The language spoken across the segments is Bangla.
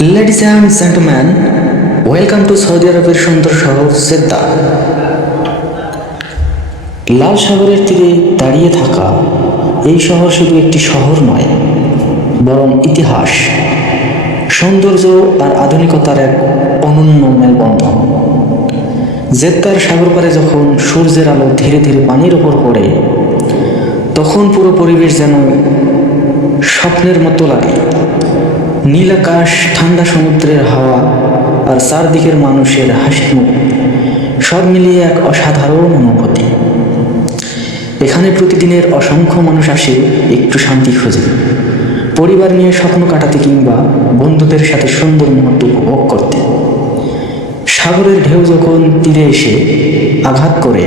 Ladies and gentlemen, welcome to Saudi আরবের সুন্দর শহর জেদ্দা। লাল সাগরের তীরে দাঁড়িয়ে থাকা এই শহর শুধু একটি শহর নয়, বরং ইতিহাস, সৌন্দর্য আর আধুনিকতার এক অনন্য মেলবন্ধন। জেদ্দার সাগর পাড়ে যখন সূর্যের আলো ধীরে ধীরে পানির ওপর পড়ে, তখন পুরো পরিবেশ যেন স্বপ্নের মতো লাগে। নীল আকাশ, ঠান্ডা সমুদ্রের হাওয়া আর চারদিকের মানুষের হাসিমুখ সব মিলিয়ে এক অসাধারণ অনুভূতি। এখানে প্রতিদিনের অসংখ্য মানুষ আসে একটু শান্তি খোঁজে, পরিবার নিয়ে স্বপ্ন কাটাতে কিংবা বন্ধুদের সাথে সুন্দর মুহূর্ত উপভোগ করতে। সাগরের ঢেউ যখন তীরে এসে আঘাত করে,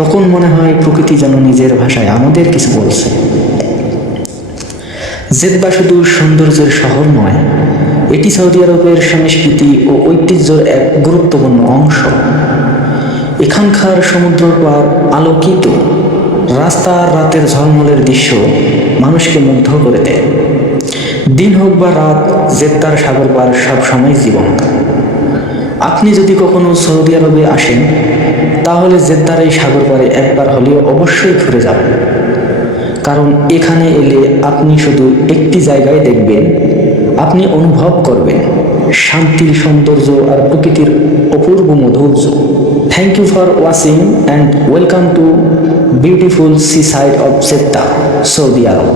তখন মনে হয় প্রকৃতি যেন নিজের ভাষায় আমাদের কিছু বলছে। জেদ্দা শুধু সৌন্দর্যের শহর নয়, এটি সৌদি আরবের সংস্কৃতি ও ঐতিহ্যের এক গুরুত্বপূর্ণ অংশ। এখানকার সমুদ্র পাড়, আলোকিত রাস্তা আর রাতের ঝলমলের দৃশ্য মানুষকে মুগ্ধ করে দেয়। দিন হোক বা রাত, জেদ্দার সাগর পাড় সবসময় জীবন্ত। আপনি যদি কখনো সৌদি আরবে আসেন, তাহলে জেদ্দার এই সাগর পাড়ে একবার হলেও অবশ্যই ঘুরে যাবেন। কারণ এখানে এলে আপনি শুধু একটি জায়গায় দেখবেন, আপনি অনুভব করবেন শান্তির সৌন্দর্য আর প্রকৃতির অপূর্ব মাধুর্য। Thank you for watching and welcome to beautiful seaside of Jeddah, Saudi Arab.